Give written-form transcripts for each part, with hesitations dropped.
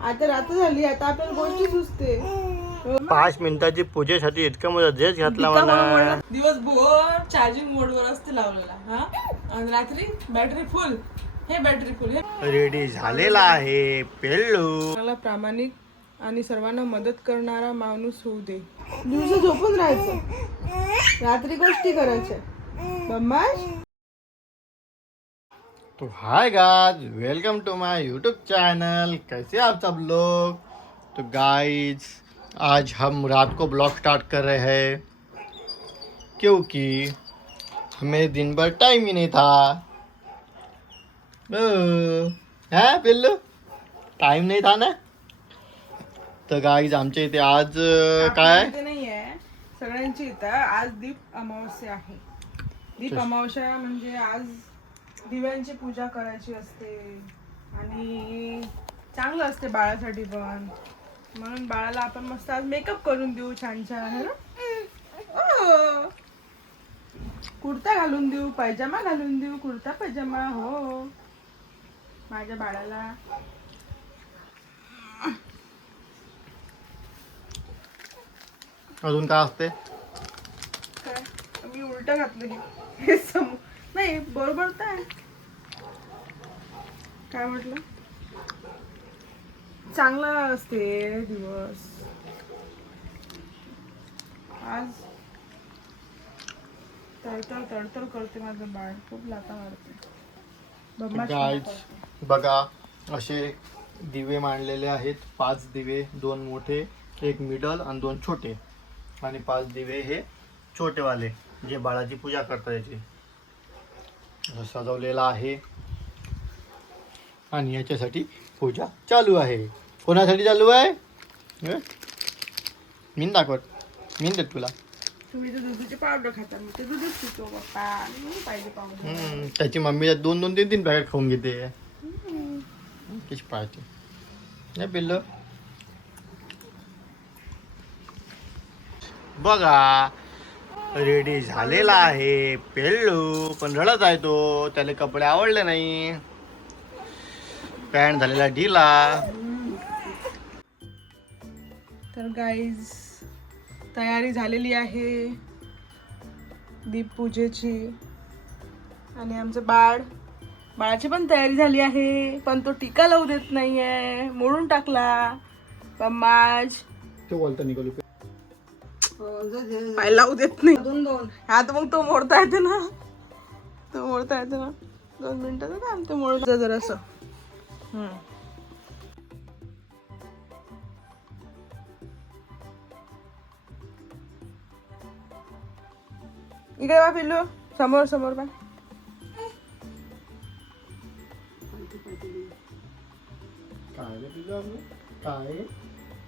आता रात्र झाली, आता आपल्याला गोष्टी सुचते. 5 मिनिटाची पूजेसाठी इतका मोठा ड्रेस घातला मला. दिवसभर चार्जिंग मोड वर असते लावलेला, हा, आणि रात्री बॅटरी फुल. हे बॅटरी फुल, हे रेडी झालेला आहे पेल्लू. चांगला प्रामाणिक आणि सर्वांना मदत करणारा माणूस होऊ दे. दिवस झोपून राहायचं, रात्री गोष्टी करायच्या. बम्माश. तो hi guys, welcome to my YouTube channel. कैसे आप सब लोग। तो गाइस आज हम रात को ब्लॉग स्टार्ट कर रहे हैं क्योंकि हमें दिन भर टाइम ही नहीं था। है पिल्लू, टाइम नहीं था ना। तर गाइस आमच्या इथे आज काय नाहीये सगळ्यांची इथं आज दीप अमावस्या आहे. दीप अमावस्या म्हणजे आज दिव्यांची पूजा करायची असते आणि चांगलं असते बाळासाठी पण. म्हणून बाळाला आपण मस्त आज मेकअप करून देऊ, छान छान है ना. कुर्ता घालून देऊ, पायजामा घालून देऊ, कुर्ता पायजामा. हो माझ्या बाळाला. अजून काय असते काय मी उलट घातलं हे नाही बरोबर. काय म्हटलं, चांगला असते दिवस. आज तडतड करते माझं बाळ, खूप लाथा मारते. गाइस बघा, असे दिवे मांडलेले आहेत. 5 दिवे, 2 मोठे, 1 मिडल आणि 2 छोटे, आणि 5 दिवे हे छोटेवाले जे बाळाची पूजा करता याची सजवलेला आहे. आणि याच्यासाठी पूजा चालू आहे. कोणासाठी चालू आहे मीन दाखवत, मीन देत तुला. तुम्ही तर दुधाचे पावडर खाता, मग ते दूधच पितो पप्पा. आणि पाहिजे पावडर. त्याची मम्मी 2-2, 3-3 पॅकेट खाऊन घेते. किती पाहिजे नाही पिल्लं. बघा रेडी झालेला आहे पेल्लू, पण रडत आहे तो. त्याला कपडे आवडले नाही, पॅन्ट झालेला ढिला. तर गाईज तयारी झालेली आहे दीपपूजेची. आणि आमचं बाळाची पण तयारी झाली आहे, पण तो टीका लावू देत नाहीये, मोडून टाकला. बम्माज तो बोलता निघालो पाय लावू देत नाही. हा तर मग तो मोडता येते ना, तो मोडता येते ना. 2 मिनिटं ना ते मोडतं जरासं. इकडे बा पिल्लू, समोर समोर बा.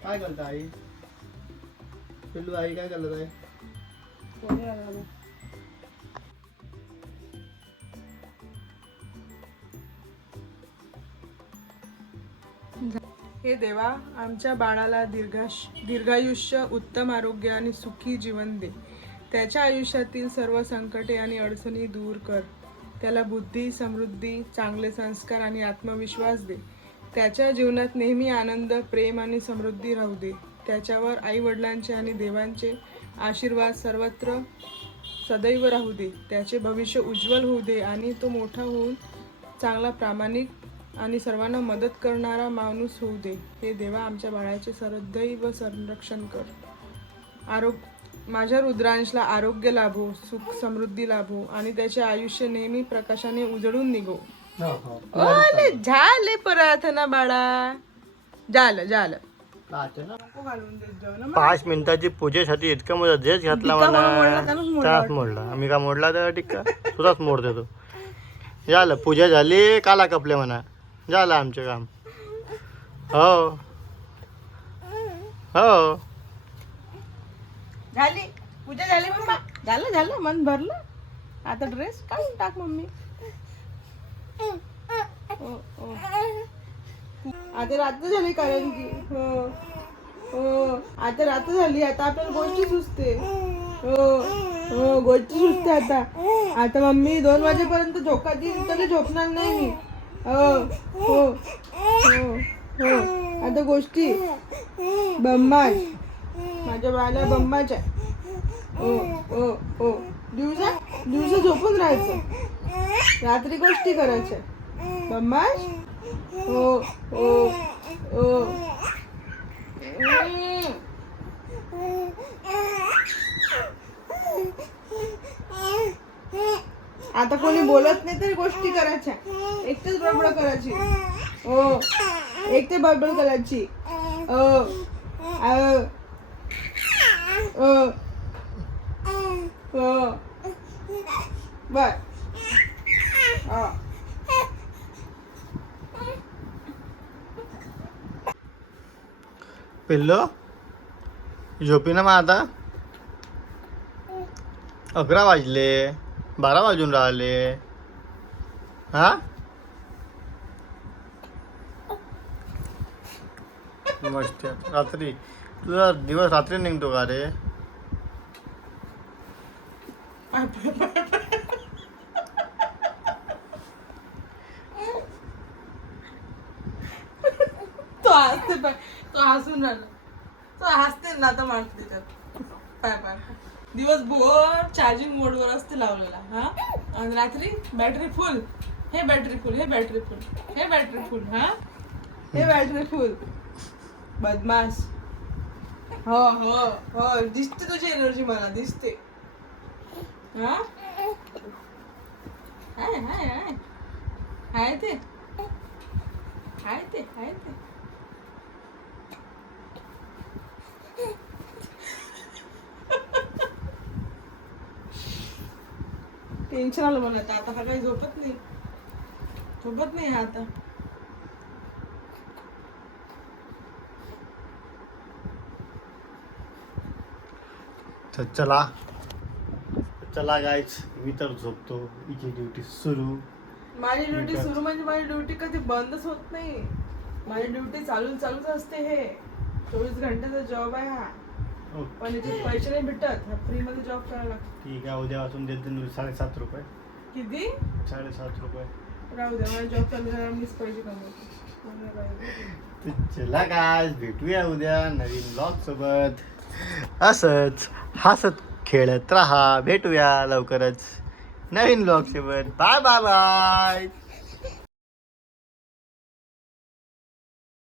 काय करता आई? पिल्लू आई काय करत आहे? हे देवा, आमच्या बाळाला दीर्घायुष्य, उत्तम आरोग्य आणि सुखी जीवन दे. त्याच्या आयुष्यातील सर्व संकटे आणि अडचणी दूर कर. त्याला बुद्धी, समृद्धी, चांगले संस्कार आणि आत्मविश्वास दे. त्याच्या जीवनात नेहमी आनंद, प्रेम आणि समृद्धी राहू दे. त्याच्यावर आईवडिलांचे आणि देवांचे आशीर्वाद सर्वत्र सदैव राहू दे. त्याचे भविष्य उज्ज्वल होऊ दे आणि तो मोठा होऊन चांगला, प्रामाणिक आणि सर्वांना मदत करणारा माणूस होऊ दे. हे देवा, आमच्या बाळाचे सदैव संरक्षण कर. माझ्या रुद्रांशला आरोग्य लाभो, सुख समृद्धी लाभो आणि त्याचे आयुष्य नेहमी प्रकाशाने उजळून निघो. झाले प्रार्थना बाळा, झालं. 5 मिनिटाची पूजेसाठी इतका मोठा ड्रेस घातला मला. त्याच मोडला. आम्ही का मोडला त्या टिक्का तुझाच मोड देतो. झालं, पूजा झाली, काला कपले म्हणा, झालं आमचं काम. हो हो झाली पूजा झाली मम्मा. झालं मन भरलं. आता ड्रेस काढून टाक मम्मी. आता रात्र झाली, कारण की हो आता रात्र झाली, आता आपल्याला गोष्टी सुचते. हो गोष्टी सुचते आता मम्मी 2 वाजेपर्यंत झोका देईल तरी झोपणार नाही मी. हो हो हो हो आता गोष्टी बम्माच माझ्या बाळाला बम्माच आहे. ओ ओ ओ दिवसा दिवसा झोपून राहायचं, रात्री गोष्टी करायच्या. बम्माच ओ ओ ओ आता कोणी बोलत नाही तरी गोष्टी करायच्या, एकटेच बडबड करायची. ओ एकटे बडबड करायची. ओ ओ ओ ओ बर पिल्लो झोपी ना मग आता. 11 वाजले, 12 वाजून राहिले. हा मस्त. रात्री तुझा दिवस रात्री निघतो का रे? तो हसते पाय, तो हसून राहिला. तो हसते ना आता मारते त्यात. पाय पाय दिवसभर चार्जिंग मोडवर असते लावलेला. हा आणि रात्री बॅटरी फुल. हे बॅटरी फुल, हे बॅटरी फुल, हे बॅटरी फुल. हा हे बॅटरी फुल. बदमाश. हो हो हो दिसते तुझी एनर्जी, मला दिसते. हा हाय हाय हाय हाय ते हाय ते हाय ते. टेन्शन आलं मला आता हा काही झोपत नाही हा आता. तर चला गाईच, मी तर झोपतो. हिची ड्युटी सुरू. माझी ड्युटी सुरू म्हणजे माझी ड्युटी कधी बंदच होत नाही. माझी ड्युटी चालूच असते. हे 24 घंट्याचा जॉब आहे हा. पण याचे पैसे नाही भेटत. फ्री मध्ये जॉब करायला लागतो. ठीक आहे, उद्यापासून देते 7.5 रुपये. किती? 7.5 रुपये. राहू द्या, माझा जॉब चालू झाला मीच पैसे कमवतो. तर चला गाईज, भेटूया उद्या नवीन ब्लॉग सोबत. असंच हसत खेळत राहा. भेटूया लवकरच नवीन ब्लॉग सोबत. Bye bye bye.